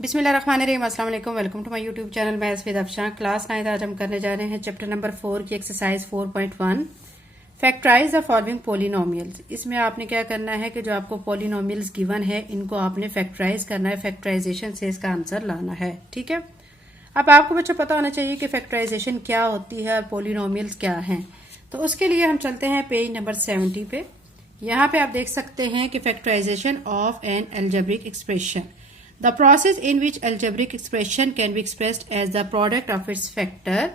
बिस्मिल्लाहिर्रहमानिर्रहीम, अस्सलाम वालेकुम। Welcome to my YouTube channel maths with Afshan. Class 9 आज हम करने जा रहे हैं चैप्टर नंबर 4 की exercise 4.1 factorise the following polynomials. इसमें आपने क्या करना है कि जो आपको पॉलिनोमियल्स गिवन है इनको आपने फैक्टराइज करना है, फैक्टराइजेशन से इसका आंसर लाना है। ठीक है, अब आपको बच्चों पता होना चाहिए कि फैक्टराइजेशन क्या होती है और पॉलिनोमियल्स क्या हैं। तो उसके लिए हम चलते हैं पेज नंबर 70 पे। यहाँ पे आप देख सकते हैं कि factorisation of an algebraic expression, the process in which algebraic expression can be expressed as the product of its factor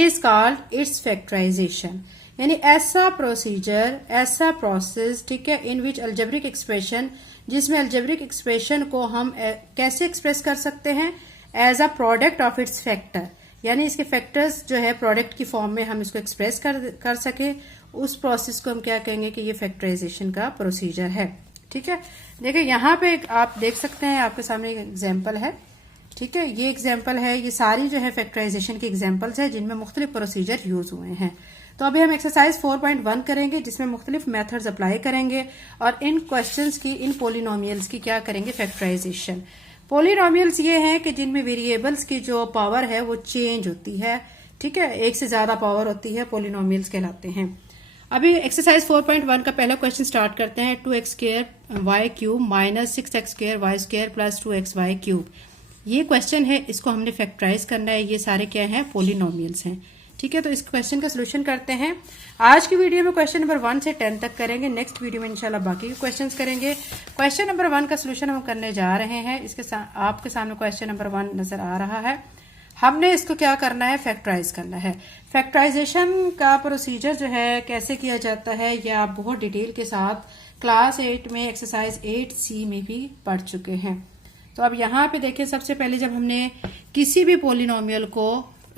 is called its factorization। यानी ऐसा प्रोसीजर, ऐसा प्रोसेस, ठीक है, इन विच अल्जेब्रिक एक्सप्रेशन, जिसमें अल्जेब्रिक एक्सप्रेशन को हम कैसे express कर सकते हैं, as a product of its factor, यानी इसके फैक्टर्स जो है प्रोडक्ट की फॉर्म में हम इसको एक्सप्रेस कर सके, उस प्रोसेस को हम क्या कहेंगे कि ये फैक्टराइजेशन का प्रोसीजर है। ठीक है, देखिए यहाँ पे आप देख सकते हैं, आपके सामने एक एग्जाम्पल है। ठीक है, ये एग्जाम्पल है, ये सारी जो है फैक्टराइजेशन की एग्जाम्पल्स है जिनमें मुख्तलिफ प्रोसीजर यूज हुए हैं। तो अभी हम एक्सरसाइज 4.1 करेंगे जिसमें मुख्तलिफ मेथड्स अप्लाई करेंगे और इन क्वेश्चंस की, इन पोलिनोमियल्स की क्या करेंगे, फैक्टराइजेशन। पोलिनोमियल्स ये हैं कि जिनमें वेरिएबल्स की जो पावर है वो चेंज होती है। ठीक है, एक से ज्यादा पावर होती है, पोलिनोमियल्स कहलाते हैं। अभी एक्सरसाइज 4.1 का पहला क्वेश्चन स्टार्ट करते हैं। 2x² y cube minus 6x² y square plus 2xy cube, ये क्वेश्चन है, इसको हमने फैक्टराइज करना है। ये सारे क्या हैं, पोलिनोमियल्स हैं। ठीक है, तो इस क्वेश्चन का सोल्यूशन करते हैं। आज की वीडियो में क्वेश्चन नंबर 1 से 10 तक करेंगे, नेक्स्ट वीडियो में इंशाल्लाह बाकी के क्वेश्चंस करेंगे। क्वेश्चन नंबर 1 का सोल्यूशन हम करने जा रहे हैं। इसके आपके सामने क्वेश्चन नंबर 1 नजर आ रहा है। हमने इसको क्या करना है, फैक्टराइज करना है। फैक्टराइजेशन का प्रोसीजर जो है कैसे किया जाता है, ये आप बहुत डिटेल के साथ क्लास 8 में एक्सरसाइज 8C में भी पढ़ चुके हैं। तो अब यहाँ पे देखिए, सबसे पहले जब हमने किसी भी पोलिनोमियल को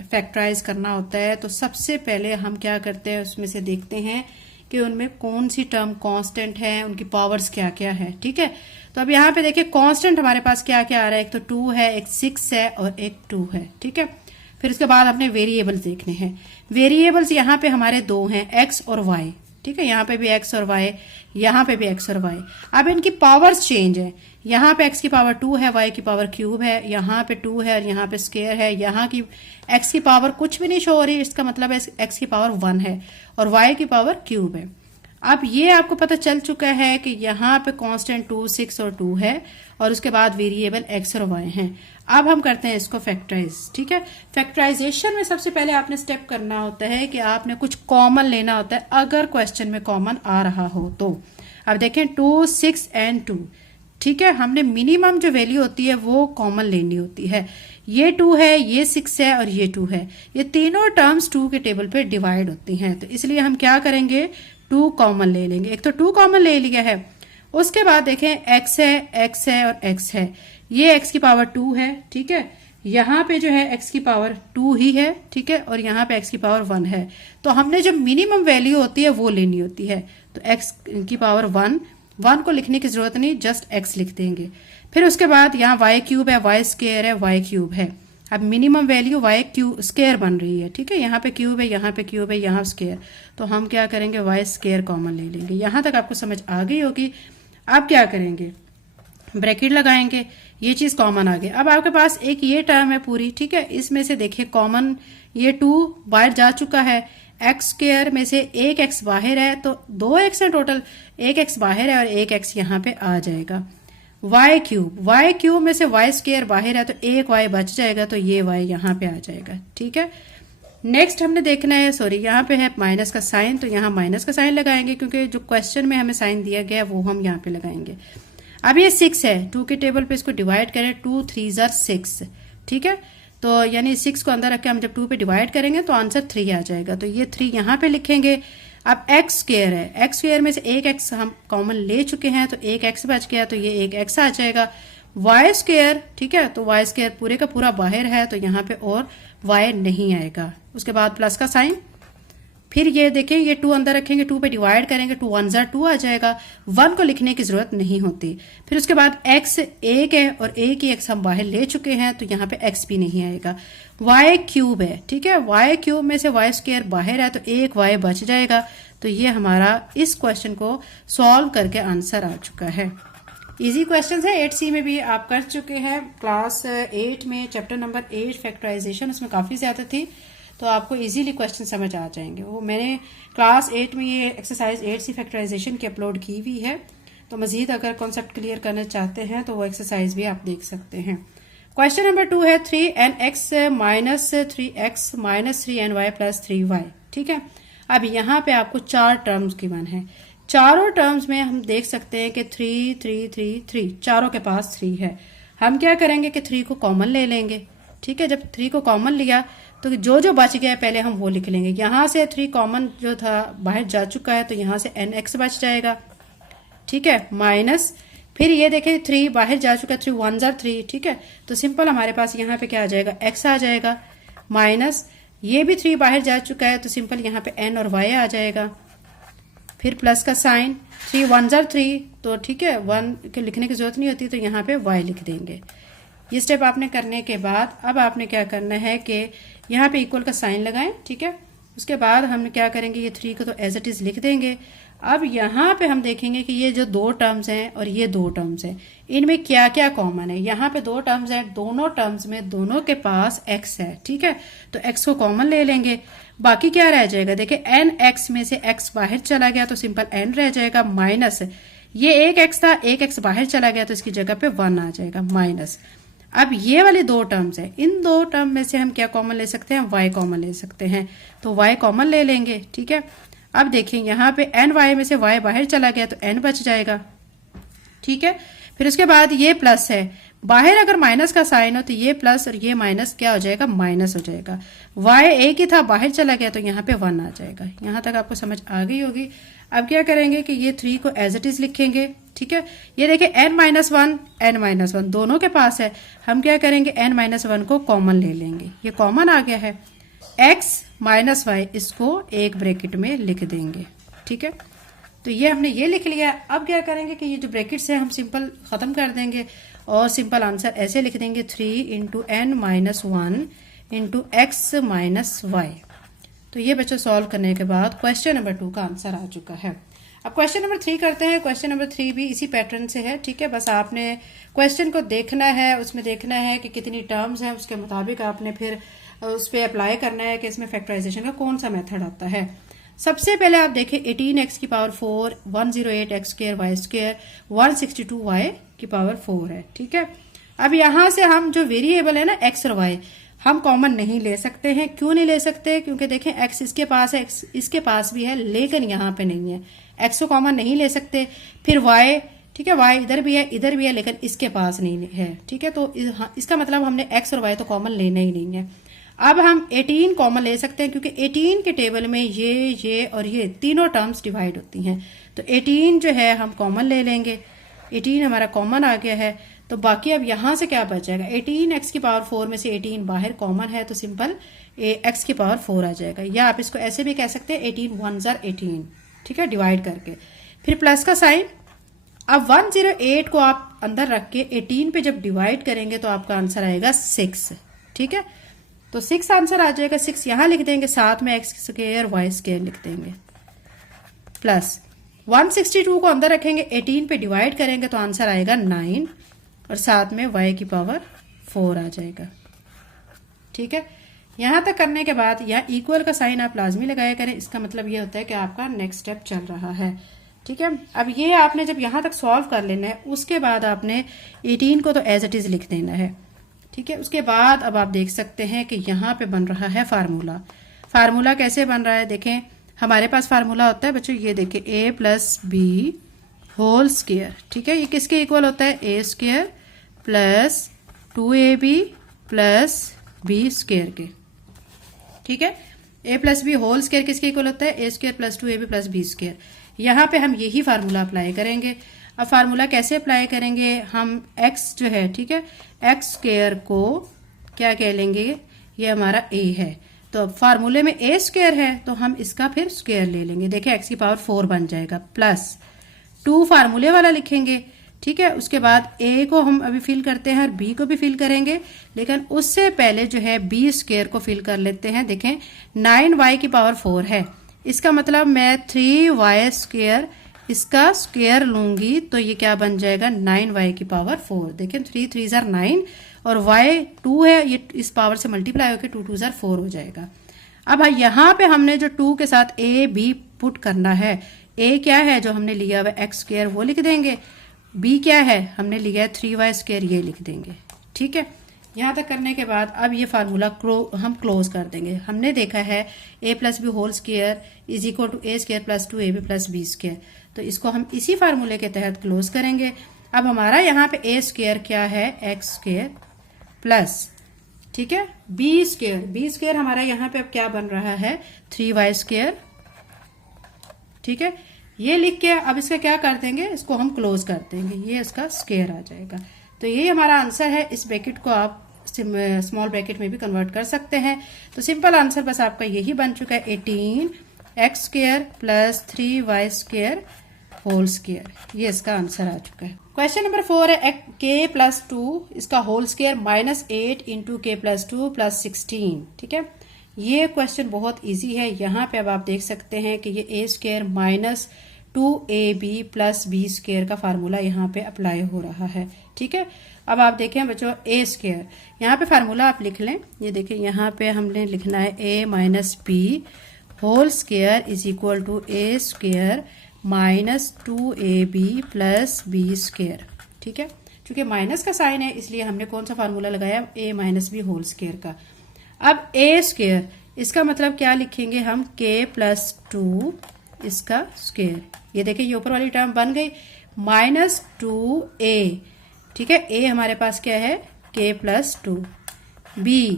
फैक्टराइज करना होता है तो सबसे पहले हम क्या करते हैं, उसमें से देखते हैं कि उनमें कौन सी टर्म कांस्टेंट है, उनकी पावर्स क्या क्या है। ठीक है, तो अब यहाँ पे देखिए कांस्टेंट हमारे पास क्या क्या आ रहा है, एक तो 2 है, एक 6 है और एक 2 है। ठीक है, फिर उसके बाद हमने वेरिएबल्स देखने हैं। वेरिएबल्स यहाँ पे हमारे 2 हैं, x और y। ठीक है, यहाँ पे भी x और y, यहाँ पे भी x और y। अब इनकी पावर्स चेंज है, यहाँ पे x की पावर 2 है, y की पावर क्यूब है, यहाँ पे 2 है और यहाँ पे स्क्वायर है। यहाँ की x की पावर कुछ भी नहीं शो हो रही, इसका मतलब है x की पावर 1 है और y की पावर क्यूब है। अब ये आपको पता चल चुका है कि यहाँ पे कांस्टेंट 2, 6 और 2 है और उसके बाद वेरिएबल x और y हैं। अब हम करते हैं इसको फैक्टराइज। ठीक है, फैक्टराइजेशन में सबसे पहले आपने स्टेप करना होता है कि आपने कुछ कॉमन लेना होता है, अगर क्वेश्चन में कॉमन आ रहा हो तो। अब देखें 2, 6 एंड 2। ठीक है, हमने मिनिमम जो वैल्यू होती है वो कॉमन लेनी होती है। ये 2 है, ये 6 है और ये 2 है, ये तीनों टर्म्स 2 के टेबल पे डिवाइड होती हैं। तो इसलिए हम क्या करेंगे, 2 कॉमन ले लेंगे। एक तो 2 कॉमन ले लिया है, उसके बाद देखें x है और x है, ये x की पावर 2 है। ठीक है, यहाँ पे जो है x की पावर 2 ही है। ठीक है, और यहाँ पे x की पावर 1 है। तो हमने जो मिनिमम वैल्यू होती है वो लेनी होती है। तो x की पावर 1 को लिखने की जरूरत नहीं, जस्ट x लिख देंगे। फिर उसके बाद यहाँ y क्यूब है, y स्क्वायर है, y क्यूब है। अब minimum value y cube square बन रही है। ठीक है, यहाँ पे क्यूब है, यहाँ पे क्यूब है, यहाँ स्क्वायर, तो हम क्या करेंगे, y स्क्वायर कॉमन ले लेंगे। यहाँ तक आपको समझ आ गई होगी। अब क्या करेंगे, ब्रैकेट लगाएंगे, ये चीज कॉमन आ गई। अब आपके पास एक ये टर्म है पूरी। ठीक है, इसमें से देखिए कॉमन ये 2 बाहर जा चुका है, x स्क्वायर में से एक x बाहर है, तो 2 x है टोटल, एक x बाहर है और एक x यहाँ पे आ जाएगा। y क्यूब में से y स्क्वायर बाहर है तो एक y बच जाएगा, तो ये y यहाँ पे आ जाएगा। ठीक है, नेक्स्ट हमने देखना है, सॉरी यहाँ पे है माइनस का साइन, तो यहाँ माइनस का साइन लगाएंगे क्योंकि जो क्वेश्चन में हमें साइन दिया गया है वो हम यहाँ पे लगाएंगे। अब ये 6 है, 2 के टेबल पे इसको डिवाइड करें, 2 3 ज़र 6। ठीक है, तो यानी 6 को अंदर रख के हम जब 2 पे डिवाइड करेंगे तो आंसर 3 आ जाएगा, तो ये 3 यहाँ पे लिखेंगे। अब x स्क्वायर है, x स्क्वायर में से एक x हम कॉमन ले चुके हैं, तो एक x बच गया, तो ये एक x आ जाएगा। y स्क्वायर, ठीक है, तो y स्क्वायर पूरे का पूरा बाहर है, तो यहाँ पे और y नहीं आएगा। उसके बाद प्लस का साइन, फिर ये देखें ये 2 अंदर रखेंगे, 2 पे डिवाइड करेंगे, 2 1 ज़र 2 आ जाएगा, 1 को लिखने की जरूरत नहीं होती। फिर उसके बाद x एक है और एक ही x हम बाहर ले चुके हैं, तो यहाँ पे x भी नहीं आएगा। y क्यूब है, ठीक है, y क्यूब में से y स्क्वायर बाहर है, तो एक y बच जाएगा। तो ये हमारा इस क्वेश्चन को सॉल्व करके आंसर आ चुका है। इजी क्वेश्चंस है। 8C में भी आप कर चुके हैं। क्लास 8 में चैप्टर नंबर 8 फैक्टराइजेशन, उसमें काफ़ी ज़्यादा थी, तो आपको इजीली क्वेश्चन समझ आ जाएंगे। वो मैंने क्लास 8 में ये एक्सरसाइज 8C फैक्टराइजेशन की अपलोड की हुई है, तो मजीद अगर कॉन्सेप्ट क्लियर करना चाहते हैं तो वो एक्सरसाइज भी आप देख सकते हैं। क्वेश्चन नंबर 2 है 3nx minus 3x minus 3ny plus 3y। ठीक है, अब यहाँ पे आपको 4 टर्म्स गिवन है। चारों टर्म्स में हम देख सकते हैं कि 3 3 3 3, चारों के पास 3 है। हम क्या करेंगे कि 3 को कॉमन ले लेंगे। ठीक है, जब 3 को कॉमन लिया तो जो बच गया पहले हम वो लिख लेंगे। यहाँ से 3 कॉमन जो था बाहर जा चुका है, तो यहाँ से nx बच जाएगा। ठीक है, माइनस फिर ये देखें 3 बाहर जा चुका है, 3 1 जार 3। ठीक है, तो सिंपल हमारे पास यहाँ पे क्या आ जाएगा, x आ जाएगा। माइनस ये भी 3 बाहर जा चुका है, तो सिंपल यहाँ पे n और y आ जाएगा। फिर प्लस का साइन, 3 1 जार 3, तो ठीक है 1 के लिखने की जरूरत नहीं होती, तो यहाँ पे y लिख देंगे। ये स्टेप आपने करने के बाद अब आपने क्या करना है कि यहाँ पे इक्वल का साइन लगाएं। ठीक है, उसके बाद हम क्या करेंगे, ये 3 को तो एज इट इज लिख देंगे। अब यहाँ पे हम देखेंगे कि ये जो 2 टर्म्स हैं और ये 2 टर्म्स हैं, इनमें क्या क्या कॉमन है। यहाँ पे 2 टर्म्स हैं, दोनों टर्म्स में दोनों के पास x है। ठीक है, तो x को कॉमन ले लेंगे, बाकी क्या रह जाएगा, देखिए nx में से x बाहर चला गया तो सिंपल n रह जाएगा। माइनस ये एक x था, एक x बाहर चला गया तो इसकी जगह पे 1 आ जाएगा माइनस। अब ये वाले 2 टर्म्स हैं, इन 2 टर्म में से हम क्या कॉमन ले सकते हैं, y कॉमन ले सकते हैं, तो y कॉमन ले लेंगे। ठीक है, अब देखिए यहाँ पे ny में से y बाहर चला गया तो n बच जाएगा। ठीक है, फिर उसके बाद ये प्लस है, बाहर अगर माइनस का साइन हो तो ये प्लस और ये माइनस क्या हो जाएगा, माइनस हो जाएगा। y एक ही था, बाहर चला गया तो यहाँ पे 1 आ जाएगा। यहाँ तक आपको समझ आ गई होगी। अब क्या करेंगे कि ये 3 को एज इट इज लिखेंगे। ठीक है, ये देखिए n-1 दोनों के पास है, हम क्या करेंगे n-1 को कॉमन ले लेंगे। ये कॉमन आ गया है, x माइनस y इसको एक ब्रैकेट में लिख देंगे। ठीक है, तो ये हमने ये लिख लिया। अब क्या करेंगे कि ये जो ब्रैकेट्स है हम सिंपल खत्म कर देंगे और सिंपल आंसर ऐसे लिख देंगे 3 into n-1 into x minus y. तो ये बच्चों सॉल्व करने के बाद क्वेश्चन नंबर 2 का आंसर आ चुका है। अब क्वेश्चन नंबर 3 करते हैं। क्वेश्चन नंबर 3 भी इसी पैटर्न से है। ठीक है, बस आपने क्वेश्चन को देखना है, उसमें देखना है कि कितनी टर्म्स हैं, उसके मुताबिक आपने फिर उस पर अप्लाई करना है कि इसमें फैक्टराइजेशन का कौन सा मेथड आता है। सबसे पहले आप देखें 18x की power 4, 108x square Y square 162y की पावर 4 है। ठीक है, अब यहाँ से हम जो वेरिएबल है ना x और y, हम कॉमन नहीं ले सकते हैं। क्यों नहीं ले सकते, क्योंकि देखें x इसके पास है, x इसके पास भी है, लेकिन यहाँ पे नहीं है, x को कॉमन नहीं ले सकते। फिर y, ठीक है, y इधर भी है, इधर भी है, लेकिन इसके पास नहीं है। ठीक है, तो इसका मतलब हमने x और y तो कॉमन लेना ही नहीं है। अब हम 18 कॉमन ले सकते हैं, क्योंकि 18 के टेबल में ये और ये तीनों टर्म्स डिवाइड होती हैं, तो 18 जो है हम कॉमन ले लेंगे। 18 हमारा कॉमन आ गया है, तो बाकी अब यहाँ से क्या बच जाएगा, 18x की पावर 4 में से 18 बाहर कॉमन है, तो सिंपल x की पावर 4 आ जाएगा। या आप इसको ऐसे भी कह सकते हैं 18 1 जार 18। ठीक है, डिवाइड करके फिर प्लस का साइन। अब 108 को आप अंदर रख के 18 पे जब डिवाइड करेंगे तो आपका आंसर आएगा 6। ठीक है, तो 6 आंसर आ जाएगा। 6 यहां लिख देंगे, साथ में x स्क्वायर वाई स्क्वायर लिख देंगे, प्लस 162 को अंदर रखेंगे, 18 पे डिवाइड करेंगे तो आंसर आएगा 9 और साथ में y की पावर 4 आ जाएगा। ठीक है, यहां तक करने के बाद यहाँ इक्वल का साइन आप लाजमी लगाया करें, इसका मतलब ये होता है कि आपका नेक्स्ट स्टेप चल रहा है। ठीक है, अब ये आपने जब यहां तक सॉल्व कर लेना है, उसके बाद आपने 18 को तो एज इट इज लिख देना है। ठीक है, उसके बाद अब आप देख सकते हैं कि यहाँ पे बन रहा है फार्मूला। फार्मूला कैसे बन रहा है, देखें हमारे पास फार्मूला होता है बच्चों, ये देखें a plus b whole square. ठीक है, ये किसके इक्वल होता है, a square plus 2ab plus b square के। ठीक है, a plus b whole square किसके इक्वल होता है, a square plus 2ab plus b square. यहाँ पे हम यही फार्मूला अप्लाई करेंगे। अब फार्मूला कैसे अप्लाई करेंगे, हम x जो है, ठीक है, x स्क्वायर को क्या कह लेंगे, ये हमारा a है, तो अब फार्मूले में a स्क्वायर है तो हम इसका फिर स्क्वायर ले लेंगे। देखिए x की पावर 4 बन जाएगा, प्लस 2 फार्मूले वाला लिखेंगे। ठीक है, उसके बाद a को हम अभी फिल करते हैं और b को भी फिल करेंगे, लेकिन उससे पहले जो है b स्क्वायर को फिल कर लेते हैं। देखें 9y की पावर 4 है, इसका मतलब मैं 3y स्क्वायर इसका स्क्वायर लूंगी तो ये क्या बन जाएगा 9y की पावर 4। देखिए 3 3 जार 9 और y 2 है, ये इस पावर से मल्टीप्लाई होकर 2 2 जार 4 हो जाएगा। अब यहाँ पे हमने जो 2 के साथ a b पुट करना है, a क्या है जो हमने लिया हुआ x स्क्वायर वो लिख देंगे, b क्या है हमने लिया है 3y स्क्वायर ये लिख देंगे। ठीक है, यहाँ तक करने के बाद अब ये फार्मूला हम क्लोज कर देंगे। हमने देखा है a plus b whole square is equal to a square plus 2ab plus b square, तो इसको हम इसी फार्मूले के तहत क्लोज करेंगे। अब हमारा यहाँ पे ए स्क्वायर क्या है एक्स स्क्वायर प्लस, ठीक है, बी स्क्वायर हमारा यहाँ पे अब क्या बन रहा है 3y स्क्वायर। ठीक है, ये लिख के अब इसका क्या कर देंगे, इसको हम क्लोज कर देंगे, ये इसका स्क्वायर आ जाएगा। तो ये हमारा आंसर है। इस ब्रैकेट को आप स्मॉल ब्रैकेट में भी कन्वर्ट कर सकते हैं। तो सिंपल आंसर बस आपका यही बन चुका है 18x square plus 3y square whole square, ये इसका आंसर आ चुका है। क्वेश्चन नंबर 4 है k प्लस 2 इसका होल स्क्वायर माइनस 8 इंटू के प्लस 2 प्लस 16। ठीक है, ये क्वेश्चन बहुत इजी है। यहाँ पे अब आप देख सकते हैं कि ये a square minus 2ab plus b square का फार्मूला यहाँ पे अप्लाई हो रहा है। ठीक है, अब आप देखें बच्चों a स्क्वायर, यहाँ पे फार्मूला आप लिख लें। ये देखिए यहाँ पे हमने लिखना है a minus b whole square is equal to a square minus 2ab plus b square. ठीक है, चूंकि माइनस का साइन है इसलिए हमने कौन सा फार्मूला लगाया a minus b whole square का। अब a स्क्वायर इसका मतलब क्या लिखेंगे हम k प्लस 2 इसका स्क्वायर। ये देखिए ये ऊपर वाली टर्म बन गई माइनस 2a। ठीक है, a हमारे पास क्या है k प्लस 2। b,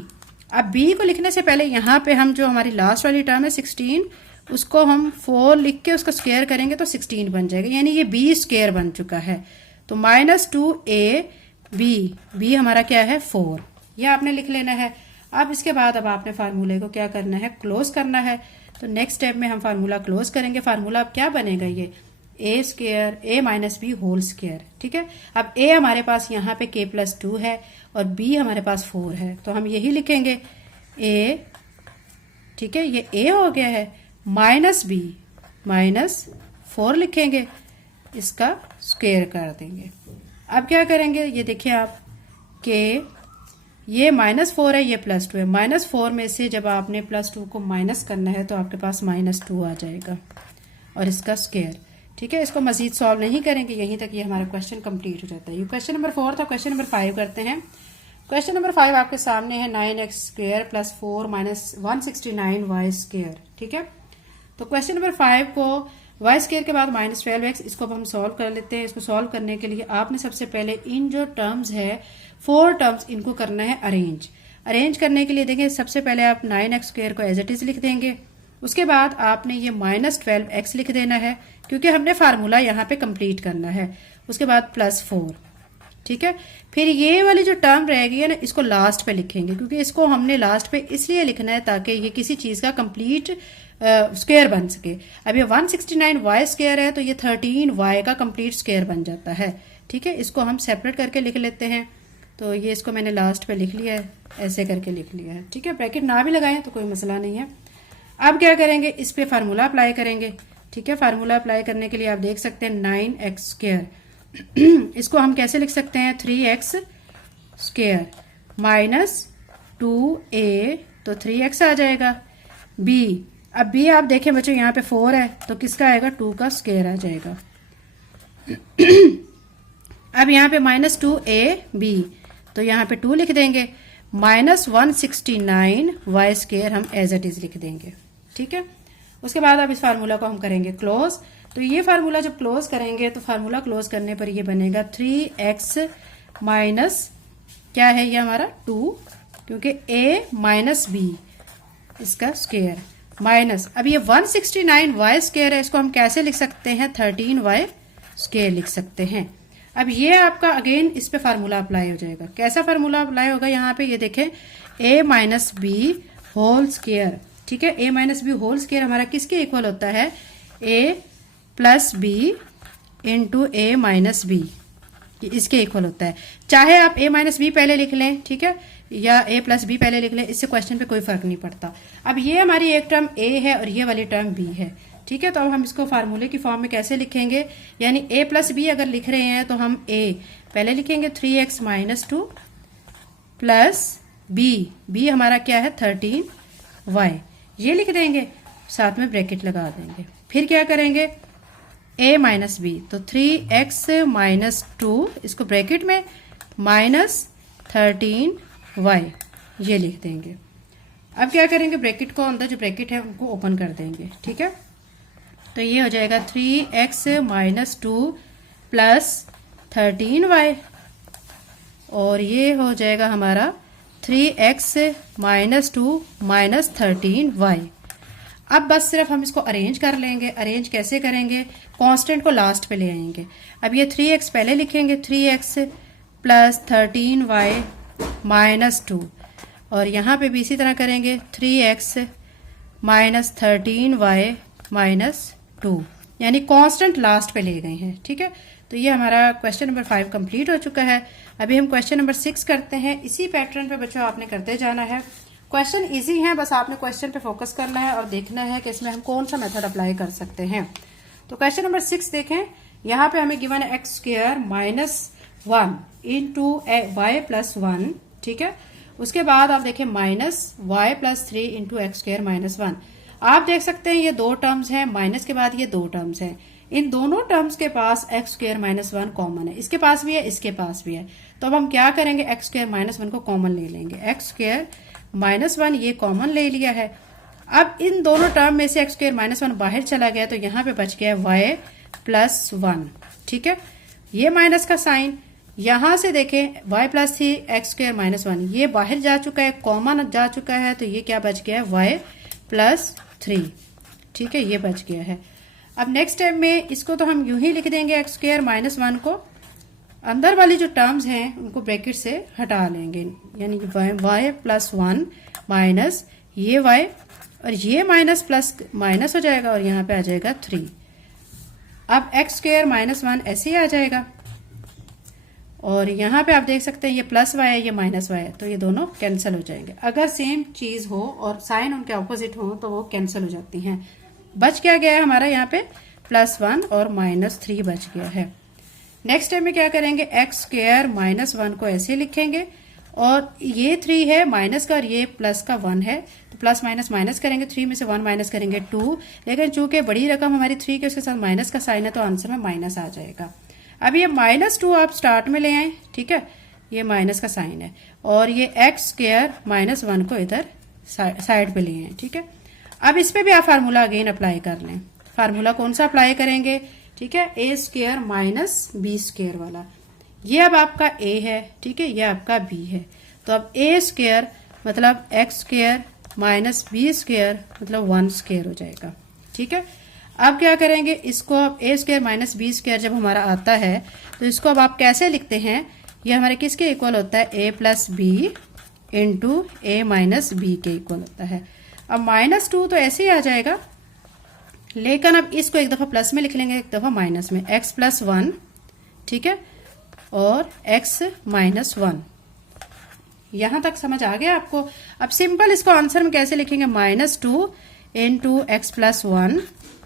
अब b को लिखने से पहले यहाँ पे हम जो हमारी लास्ट वाली टर्म है 16 उसको हम 4 लिख के उसका स्क्वायर करेंगे तो 16 बन जाएगा, यानी ये b स्क्वायर बन चुका है। तो माइनस 2ab हमारा क्या है 4, यह आपने लिख लेना है। अब इसके बाद अब आपने फार्मूले को क्या करना है क्लोज करना है। तो नेक्स्ट स्टेप में हम फार्मूला क्लोज करेंगे। फार्मूला अब क्या बनेगा, ये a square a minus b whole square. ठीक है, अब a हमारे पास यहाँ पे k प्लस 2 है और b हमारे पास 4 है, तो हम यही लिखेंगे a। ठीक है, ये a हो गया है माइनस b माइनस 4 लिखेंगे, इसका स्क्वायर कर देंगे। अब क्या करेंगे, ये देखिए आप k, ये माइनस 4 है ये प्लस 2 है, माइनस 4 में से जब आपने प्लस 2 को माइनस करना है तो आपके पास माइनस 2 आ जाएगा और इसका स्क्वायर। ठीक है, इसको मजीद सॉल्व नहीं करेंगे, यहीं तक ये हमारा क्वेश्चन कंप्लीट हो जाता है। ये क्वेश्चन नंबर 4 था। क्वेश्चन नंबर 5 करते हैं। क्वेश्चन नंबर 5 आपके सामने है 9x square plus 4 minus 169y square. ठीक है, तो क्वेश्चन नंबर 5 को y स्क्वायर के बाद माइनस 12x, इसको अब हम सॉल्व कर लेते हैं। इसको सॉल्व करने के लिए आपने सबसे पहले इन जो टर्म्स है 4 टर्म्स इनको करना है अरेंज करने के लिए देखिए सबसे पहले आप 9x स्क्वायर को एज इट इज लिख देंगे। उसके बाद आपने ये माइनस 12x लिख देना है क्योंकि हमने फार्मूला यहाँ पे कंप्लीट करना है। उसके बाद प्लस 4। ठीक है, फिर ये वाली जो टर्म रहेगी है ना इसको लास्ट पे लिखेंगे क्योंकि इसको हमने लास्ट पे इसलिए लिखना है ताकि ये किसी चीज का कंप्लीट स्क्वायर बन सके। अब ये 169y स्क्वायर है तो ये 13y का कंप्लीट स्क्वायर बन जाता है। ठीक है, इसको हम सेपरेट करके लिख लेते हैं। तो ये इसको मैंने लास्ट पे लिख लिया है, ऐसे करके लिख लिया है। ठीक है, ब्रैकेट ना भी लगाएं तो कोई मसला नहीं है। अब क्या करेंगे, इस पे फार्मूला अप्लाई करेंगे। ठीक है, फार्मूला अप्लाई करने के लिए आप देख सकते हैं 9x स्क्वायर इसको हम कैसे लिख सकते हैं 3x स्क्वायर माइनस 2a, तो 3x आ जाएगा। b, अब b आप देखें बच्चों यहाँ पे 4 है तो किसका आएगा 2 का स्क्वायर आ जाएगा। अब यहाँ पे माइनस 2ab, तो यहाँ पे 2 लिख देंगे माइनस 169y स्क्वायर हम एज इट इज लिख देंगे। ठीक है, उसके बाद अब इस फार्मूला को हम करेंगे क्लोज। तो ये फार्मूला जब क्लोज करेंगे तो फार्मूला क्लोज करने पर ये बनेगा 3x माइनस क्या है ये हमारा 2, क्योंकि a माइनस b इसका स्क्वायर माइनस, अब ये 169y स्क्वायर है इसको हम कैसे लिख सकते हैं 13y स्क्वायर लिख सकते हैं। अब ये आपका अगेन इस पे फार्मूला अप्लाई हो जाएगा। कैसा फार्मूला अप्लाई होगा, यहाँ पे ये देखें a minus b whole square. ठीक है, a minus b whole square हमारा किसके इक्वल होता है a plus b into a minus b, इसके इक्वल होता है। चाहे आप a माइनस बी पहले लिख लें, ठीक है, या a प्लस बी पहले लिख लें, इससे क्वेश्चन पे कोई फर्क नहीं पड़ता। अब ये हमारी एक टर्म a है और ये वाली टर्म b है। ठीक है। तो अब हम इसको फार्मूले की फॉर्म में कैसे लिखेंगे, यानी a प्लस बी अगर लिख रहे हैं तो हम a पहले लिखेंगे 3x माइनस 2 प्लस b हमारा क्या है 13y, ये लिख देंगे, साथ में ब्रैकेट लगा देंगे। फिर क्या करेंगे a माइनस बी, तो 3x माइनस 2 इसको ब्रैकेट में माइनस 13y, ये लिख देंगे। अब क्या करेंगे, ब्रैकेट को अंदर जो ब्रैकेट है उनको ओपन कर देंगे, ठीक है। तो ये हो जाएगा 3x माइनस 2 प्लस 13y, और ये हो जाएगा हमारा 3x माइनस 2 माइनस 13y। अब बस सिर्फ हम इसको अरेंज कर लेंगे। अरेंज कैसे करेंगे, कांस्टेंट को लास्ट पे ले आएंगे। अब ये 3x पहले लिखेंगे, 3x प्लस 13y माइनस 2, और यहाँ पे भी इसी तरह करेंगे 3x माइनस 13y माइनस 2, यानी कांस्टेंट लास्ट पे ले गए हैं, ठीक है। तो ये हमारा क्वेश्चन नंबर 5 कंप्लीट हो चुका है। अभी हम क्वेश्चन नंबर 6 करते हैं। इसी पैटर्न पे बच्चों आपने करते जाना है। क्वेश्चन इजी है, बस आपने क्वेश्चन पे फोकस करना है और देखना है कि इसमें हम कौन सा मेथड अप्लाई कर सकते हैं। तो क्वेश्चन नंबर 6 देखें, यहाँ पे हमें गिवन है x square minus 1 into y plus 1, ठीक है। उसके बाद आप देखें minus y plus 3 into x square minus 1। आप देख सकते हैं ये दो टर्म्स हैं, माइनस के बाद ये दो टर्म्स हैं। इन दोनों टर्म्स के पास एक्स स्क्वायर माइनस 1 कॉमन है, इसके पास भी है, इसके पास भी है। तो अब हम क्या करेंगे, एक्स स्क्वायर माइनस 1 को कॉमन ले लेंगे। एक्स स्क्वायर माइनस 1 ये कॉमन ले लिया है। अब इन दोनों टर्म में से एक्स स्क्वायर माइनस 1 बाहर चला गया, तो यहाँ पे बच गया वाई प्लस 1, ठीक है। ये माइनस का साइन, यहां से देखें y plus 3 x square minus 1 ये बाहर जा चुका है, कॉमन जा चुका है, तो ये क्या बच गया है y प्लस 3, ठीक है, ये बच गया है। अब नेक्स्ट स्टेप में इसको तो हम यूं ही लिख देंगे, एक्स स्क्वायर माइनस 1 को अंदर वाली जो टर्म्स हैं उनको ब्रैकेट से हटा लेंगे, यानी y प्लस 1 माइनस ये y और ये माइनस प्लस माइनस हो जाएगा और यहाँ पे आ जाएगा 3। अब एक्स स्क्वायर माइनस 1 ऐसे ही आ जाएगा, और यहाँ पे आप देख सकते हैं ये प्लस वाई है, ये माइनस वाई है, तो ये दोनों कैंसिल हो जाएंगे। अगर सेम चीज हो और साइन उनके ऑपोजिट हो तो वो कैंसिल हो जाती हैं। बच क्या गया है हमारा यहाँ पे प्लस 1 और माइनस 3 बच गया है। नेक्स्ट स्टेप में क्या करेंगे, एक्स स्क्वायर माइनस 1 को ऐसे लिखेंगे, और ये 3 है माइनस का और ये प्लस का 1 है, तो प्लस माइनस माइनस करेंगे, 3 में से 1 माइनस करेंगे 2, लेकिन चूंकि बड़ी रकम हमारी 3 के उसके साथ माइनस का साइन है तो आंसर में माइनस आ जाएगा। अब ये माइनस 2 आप स्टार्ट में ले आए, ठीक है, ये माइनस का साइन है, और ये एक्स स्क्वायर माइनस 1 को इधर साइड पे ले आए, ठीक है। अब इस पे भी आप फार्मूला अगेन अप्लाई कर लें। फार्मूला कौन सा अप्लाई करेंगे, ठीक है, ए स्क्वायर माइनस बी स्क्वायर वाला। ये अब आपका ए है, ठीक है, ये आपका बी है, तो अब ए स्क्वायर मतलब x square minus b square मतलब 1 स्क्वायर हो जाएगा, ठीक है। अब क्या करेंगे, इसको अब a square minus b square जब हमारा आता है तो इसको अब आप कैसे लिखते हैं, ये हमारे किसके इक्वल होता है, ए प्लस बी इंटू ए माइनस बी के इक्वल होता है। अब माइनस 2 तो ऐसे ही आ जाएगा, लेकिन अब इसको एक दफा प्लस में लिख लेंगे, एक दफा माइनस में, एक्स प्लस 1, ठीक है, और एक्स माइनस 1। यहां तक समझ आ गया आपको। अब सिंपल इसको आंसर में कैसे लिखेंगे, minus 2 into x plus 1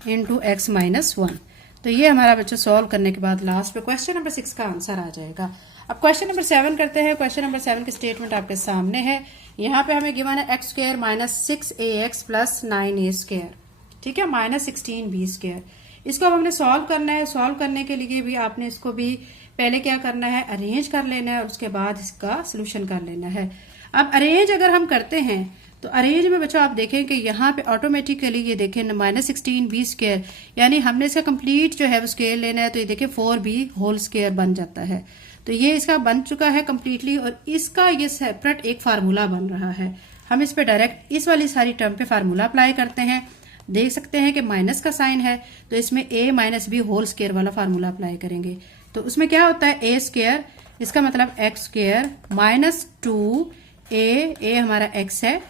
into x minus 1। तो ये हमारा बच्चों सॉल्व करने के बाद लास्ट पे क्वेश्चन नंबर 6 का आंसर आ जाएगा। अब क्वेश्चन नंबर 7 करते हैं। क्वेश्चन नंबर 7 की स्टेटमेंट आपके सामने है। यहाँ पे हमें गिवन है x square minus 6ax plus 9a square, ठीक है, माइनस 16b स्क्वायर। इसको अब हमने सॉल्व करना है। सॉल्व करने के लिए भी आपने इसको भी पहले क्या करना है, अरेंज कर लेना है और उसके बाद इसका सोल्यूशन कर लेना है। अब अरेंज अगर हम करते हैं तो अरेंज में बच्चों आप देखें कि यहाँ पे ऑटोमेटिकली ये देखें माइनस 16b स्क्वायर, यानी हमने इसका कंप्लीट जो है वो स्क्वायर लेना है, तो ये देखें 4b होल स्क्वायर बन जाता है। तो ये इसका बन चुका है कंप्लीटली, और इसका ये सेपरेट एक फार्मूला बन रहा है। हम इस पे डायरेक्ट इस वाली सारी टर्म पे फार्मूला अप्लाई करते हैं। देख सकते हैं कि माइनस का साइन है, तो इसमें a minus b whole square वाला फार्मूला अप्लाई करेंगे। तो उसमें क्या होता है, a स्क्वायर, इसका मतलब एक्स स्क्वायर माइनस 2a हमारा x है,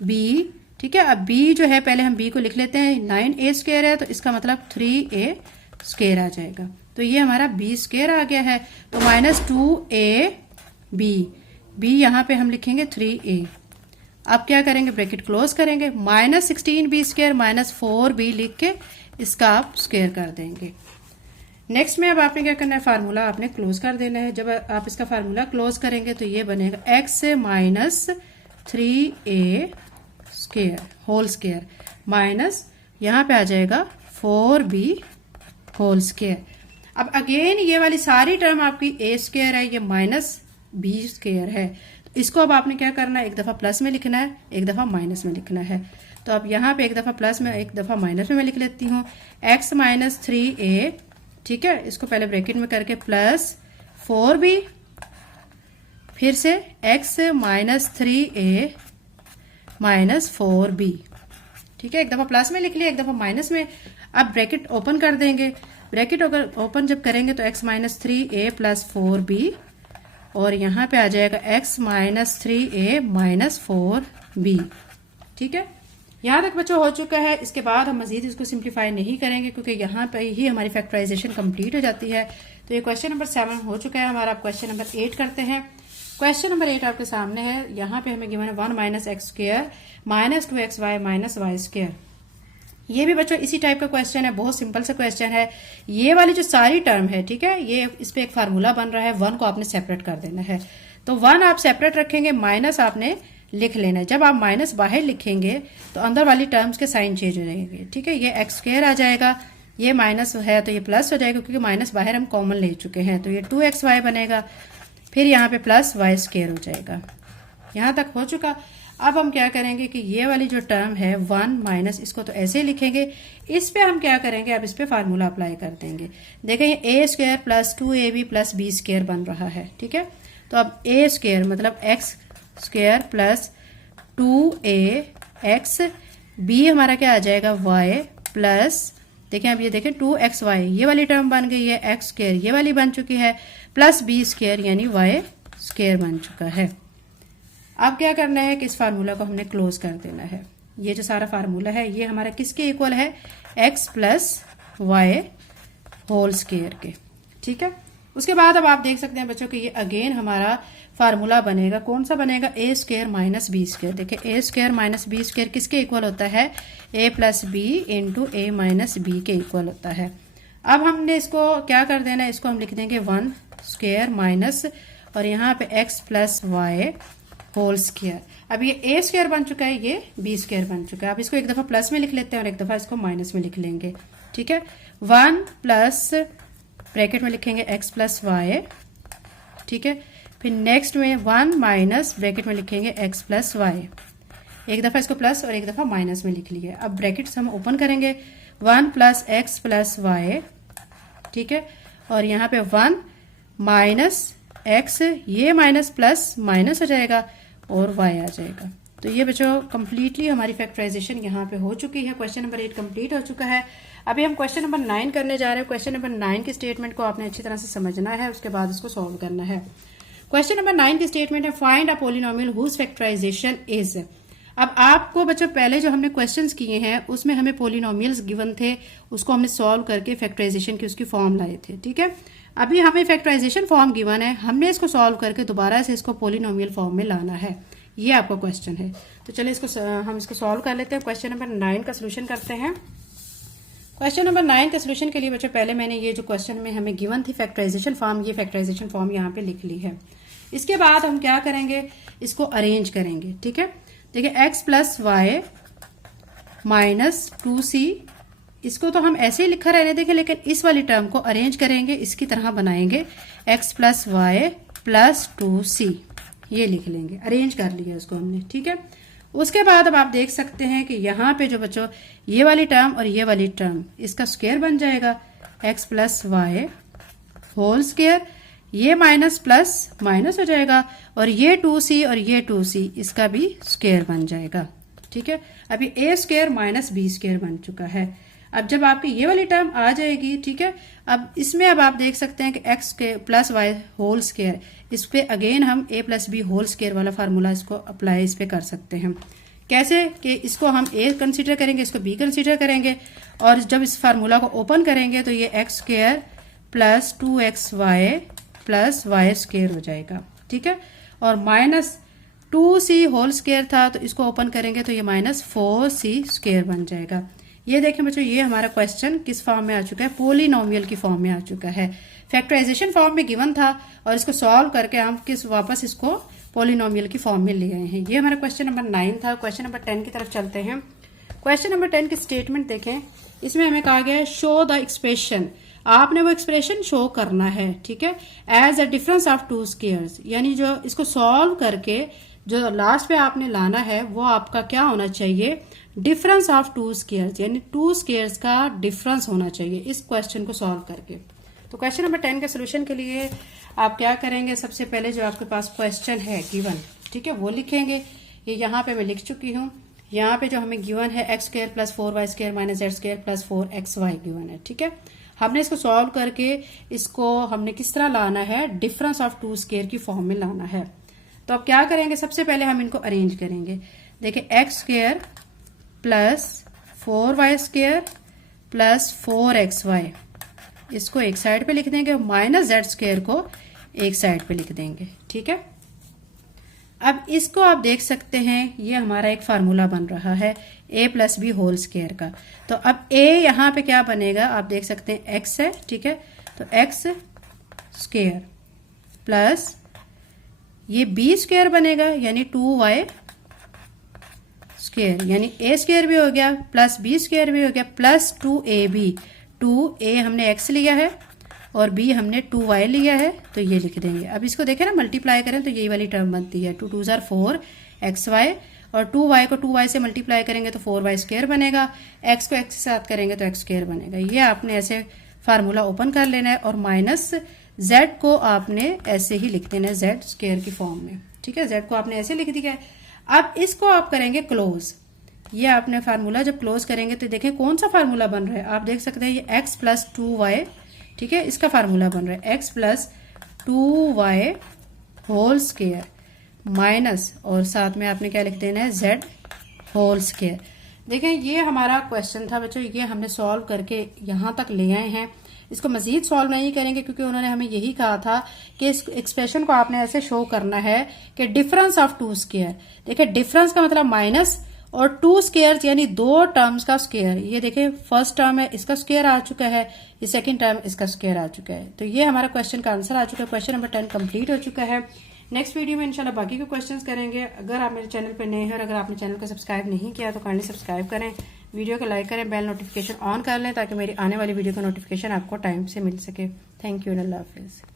b, ठीक है। अब b जो है पहले हम b को लिख लेते हैं, 9a स्क्वायर है, तो इसका मतलब 3a स्क्वायर आ जाएगा। तो ये हमारा b स्क्वायर आ गया है। तो माइनस 2ab, b यहाँ पे हम लिखेंगे 3a, अब क्या करेंगे, ब्रैकेट क्लोज करेंगे, -16b² -4b लिख के इसका आप स्क्वायर कर देंगे। नेक्स्ट में अब आपने क्या करना है, फार्मूला आपने क्लोज कर देना है। जब आप इसका फार्मूला क्लोज करेंगे तो ये बनेगा x -3a² whole square minus यहाँ पे आ जाएगा 4b होल स्क्वायर। अब अगेन ये वाली सारी टर्म आपकी a² है, ये -b² है। तो इसको अब आपने क्या करना है, एक दफा प्लस में लिखना है, एक दफा माइनस में लिखना है। तो अब यहाँ पे एक दफा प्लस में एक दफा माइनस में मैं लिख लेती हूँ, x -3a, ठीक है, इसको पहले ब्रैकेट में करके प्लस 4b, फिर से x -3a -4b, ठीक है, एक दफा प्लस में लिख लिया, एक दफा माइनस में। अब ब्रैकेट ओपन कर देंगे, ब्रैकेट ओपन जब करेंगे तो x -3a + 4b और यहाँ पे आ जाएगा x -3a -4b, ठीक है। यहाँ तक बच्चों हो चुका है। इसके बाद हम मजीद इसको सिंप्लीफाई नहीं करेंगे क्योंकि यहाँ पे ही हमारी फैक्टराइजेशन कंप्लीट हो जाती है। तो ये क्वेश्चन नंबर 7 हो चुका है हमारा। क्वेश्चन नंबर 8 करते हैं। क्वेश्चन नंबर 8 आपके सामने है। यहाँ पे हमें गिवन है 1 - x² -2xy -y²। ये भी बच्चों इसी टाइप का क्वेश्चन है, बहुत सिंपल सा क्वेश्चन है। ये वाली जो सारी टर्म है, ठीक है, ये इस पे एक फार्मूला बन रहा है, 1 को आपने सेपरेट कर देना है। तो 1 आप सेपरेट रखेंगे, माइनस आपने लिख लेना है। जब आप माइनस बाहर लिखेंगे तो अंदर वाली टर्म्स के साइन चेंज हो जाएंगे, ठीक है। ये x² आ जाएगा, ये माइनस है तो ये प्लस हो जाएगा क्योंकि माइनस बाहर हम कॉमन ले चुके हैं। तो ये 2xy बनेगा, फिर यहाँ पे प्लस y² हो जाएगा। यहाँ तक हो चुका। अब हम क्या करेंगे कि ये वाली जो टर्म है 1 माइनस, इसको तो ऐसे ही लिखेंगे। इस पे हम क्या करेंगे, अब इस पे फार्मूला अप्लाई कर देंगे। देखें ये a² + 2ab + b² बन रहा है, ठीक है। तो अब a² मतलब x² + 2ax, b हमारा क्या आ जाएगा y प्लस, देखें अब ये देखें 2xy, ये वाली टर्म बन गई है, x² ये वाली बन चुकी है, प्लस b² यानी y² बन चुका है। अब क्या करना है कि इस फार्मूला को हमने क्लोज कर देना है। ये जो सारा फार्मूला है ये हमारा किसके इक्वल है, x + y होल स्क्वायर के, ठीक है। उसके बाद अब आप देख सकते हैं बच्चों कि ये अगेन हमारा फार्मूला बनेगा, कौन सा बनेगा, a² - b²। देखिए a² - b² किसके इक्वल होता है, a + b × a - b के इक्वल होता है। अब हमने इसको क्या कर देना है, इसको हम लिख देंगे 1² माइनस और यहाँ पे x + y होल स्क्वायर। अब ये a² बन चुका है, ये b² बन चुका है। अब इसको एक दफा प्लस में लिख लेते हैं और एक दफा इसको माइनस में लिख लेंगे, ठीक है। 1 प्लस ब्रैकेट में लिखेंगे x + y, ठीक है। फिर नेक्स्ट में 1 माइनस ब्रैकेट में लिखेंगे x + y। एक दफा इसको प्लस और एक दफा माइनस में लिख लिया। अब ब्रैकेट्स हम ओपन करेंगे, 1 + x + y, ठीक है, और यहाँ पे 1 माइनस x, ये माइनस प्लस माइनस हो जाएगा और y आ जाएगा। तो ये बच्चों कंप्लीटली हमारी फैक्टराइजेशन यहाँ पे हो चुकी है। क्वेश्चन नंबर 8 कंप्लीट हो चुका है। अभी हम क्वेश्चन नंबर 9 करने जा रहे हैं। क्वेश्चन नंबर 9 की स्टेटमेंट को आपने अच्छी तरह से समझना है, उसके बाद इसको सॉल्व करना है। क्वेश्चन नंबर 9 की स्टेटमेंट है, find a polynomial whose factorisation is. अब आपको बच्चों पहले जो हमने क्वेश्चंस किए हैं उसमें हमें पॉलिनोमियल्स गिवन थे, उसको हमने सॉल्व करके फैक्टराइजेशन की उसकी फॉर्म लाए थे, ठीक है। अभी हमें फैक्टराइजेशन फॉर्म गिवन है, हमने इसको सॉल्व करके दोबारा से इसको पॉलिनोमियल फॉर्म में लाना है। ये आपका क्वेश्चन है। तो चलिए हम इसको सॉल्व कर लेते हैं। क्वेश्चन नंबर 9 का सोल्यूशन करते हैं। क्वेश्चन नंबर 9 के सोल्यूशन के लिए बच्चों पहले मैंने ये जो क्वेश्चन में हमें गिवन थी फैक्टराइजेशन फॉर्म, ये फैक्टराइजेशन फॉर्म यहाँ पे लिख ली है। इसके बाद हम क्या करेंगे, इसको अरेंज करेंगे, ठीक है। देखिए x + y - 2c, इसको तो हम ऐसे ही लिखा रहने देंगे, लेकिन इस वाली टर्म को अरेंज करेंगे, इसकी तरह बनाएंगे, x + y + 2c, ये लिख लेंगे। अरेंज कर लिया उसको हमने, ठीक है। उसके बाद अब आप देख सकते हैं कि यहाँ पे जो बच्चों ये वाली टर्म और ये वाली टर्म, इसका स्क्वायर बन जाएगा, x + y होल स्क्वायर, ये माइनस प्लस माइनस हो जाएगा और ये 2c और ये 2c इसका भी स्क्वायर बन जाएगा, ठीक है। अभी a² - b² बन चुका है। अब जब आपकी ये वाली टर्म आ जाएगी, ठीक है, अब इसमें अब आप देख सकते हैं कि x + y होल स्क्वायर, इस पे अगेन हम a + b होल स्क्वायर वाला फार्मूला इसको अप्लाई इस पे कर सकते हैं। कैसे कि इसको हम a कंसीडर करेंगे, इसको b कंसीडर करेंगे और जब इस फार्मूला को ओपन करेंगे तो ये x² + 2xy + y² हो जाएगा, ठीक है। और माइनस 2c होल स्क्वायर था, तो इसको ओपन करेंगे तो ये -4c स्क्वायर बन जाएगा। ये देखें बच्चों, ये हमारा क्वेश्चन किस फॉर्म में आ चुका है, पोलिनोमियल की फॉर्म में आ चुका है। फैक्टराइजेशन फॉर्म में गिवन था और इसको सॉल्व करके हम वापस इसको पोलिनोमियल की फॉर्म में ले आए हैं। ये हमारा क्वेश्चन नंबर 9 था। क्वेश्चन नंबर 10 की तरफ चलते हैं। क्वेश्चन नंबर 10 की स्टेटमेंट देखें। इसमें हमें कहा गया है शो द एक्सप्रेशन, आपने वो एक्सप्रेशन शो करना है, ठीक है, as a difference of two squares, यानी जो इसको सॉल्व करके जो लास्ट पे आपने लाना है वो आपका क्या होना चाहिए, डिफरेंस ऑफ टू स्क्वायर्स, यानी टू स्क्वायर्स का डिफरेंस होना चाहिए इस क्वेश्चन को सॉल्व करके। तो क्वेश्चन नंबर 10 के सोल्यूशन के लिए आप क्या करेंगे, सबसे पहले जो आपके पास क्वेश्चन है गिवन, ठीक है, वो लिखेंगे। ये यहाँ पे मैं लिख चुकी हूँ। यहाँ पे जो हमें गिवन है x² + 4y² - z² + 4xy given है, ठीक है। हमने इसको सॉल्व करके इसको हमने किस तरह लाना है, डिफरेंस ऑफ टू स्क्वायर की फॉर्म में लाना है। तो अब क्या करेंगे, सबसे पहले हम इनको अरेंज करेंगे। देखिए x² + 4y² + 4xy, इसको एक साइड पे लिख देंगे, -z² को एक साइड पे लिख देंगे, ठीक है। अब इसको आप देख सकते हैं, ये हमारा एक फार्मूला बन रहा है a + b होल स्क्वायर का। तो अब a यहाँ पे क्या बनेगा, आप देख सकते हैं x है, ठीक है, तो x² प्लस ये b² बनेगा, यानी 2y², यानी a² भी हो गया प्लस b² भी हो गया प्लस 2ab। 2a हमने x लिया है और b हमने 2y लिया है, तो ये लिख देंगे। अब इसको देखें ना, मल्टीप्लाई करें तो यही वाली टर्म बनती है, 2 2 = 4xy और 2y को 2y से मल्टीप्लाई करेंगे तो 4y² बनेगा, x को x के साथ करेंगे तो x² बनेगा। ये आपने ऐसे फार्मूला ओपन कर लेना है और -z को आपने ऐसे ही लिख देना है z² की फॉर्म में, ठीक है, z को आपने ऐसे लिख दिया है। अब इसको आप करेंगे क्लोज। ये आपने फार्मूला जब क्लोज करेंगे तो देखें कौन सा फार्मूला बन रहा है, आप देख सकते हैं ये x + 2y, ठीक है, इसका फार्मूला बन रहा है x + 2y whole square minus और साथ में आपने क्या लिख देना है z होल स्क्वायर। देखें ये हमारा क्वेश्चन था बच्चों, ये हमने सॉल्व करके यहाँ तक ले आए हैं। इसको मजीद सॉल्व नहीं करेंगे क्योंकि उन्होंने हमें यही कहा था कि इस एक्सप्रेशन को आपने ऐसे शो करना है कि डिफरेंस ऑफ टू स्क्वायर। देखिए डिफरेंस का मतलब माइनस और टू स्क्वायर यानी दो टर्म्स का स्क्वायर। ये देखिए फर्स्ट टर्म है इसका स्क्वायर आ चुका है, ये सेकंड टर्म इसका स्क्वायर आ चुका है। तो ये हमारा क्वेश्चन का आंसर आ चुका है। क्वेश्चन नंबर 10 कंप्लीट हो चुका है। नेक्स्ट वीडियो में इंशाल्लाह बाकी के क्वेश्चंस करेंगे। अगर आप मेरे चैनल पर नए हैं और अगर आपने चैनल को सब्सक्राइब नहीं किया तो काइंडली सब्सक्राइब करें, वीडियो को लाइक करें, बेल नोटिफिकेशन ऑन कर लें ताकि मेरी आने वाली वीडियो का नोटिफिकेशन आपको टाइम से मिल सके। थैंक यू, अल्लाह हाफिज़।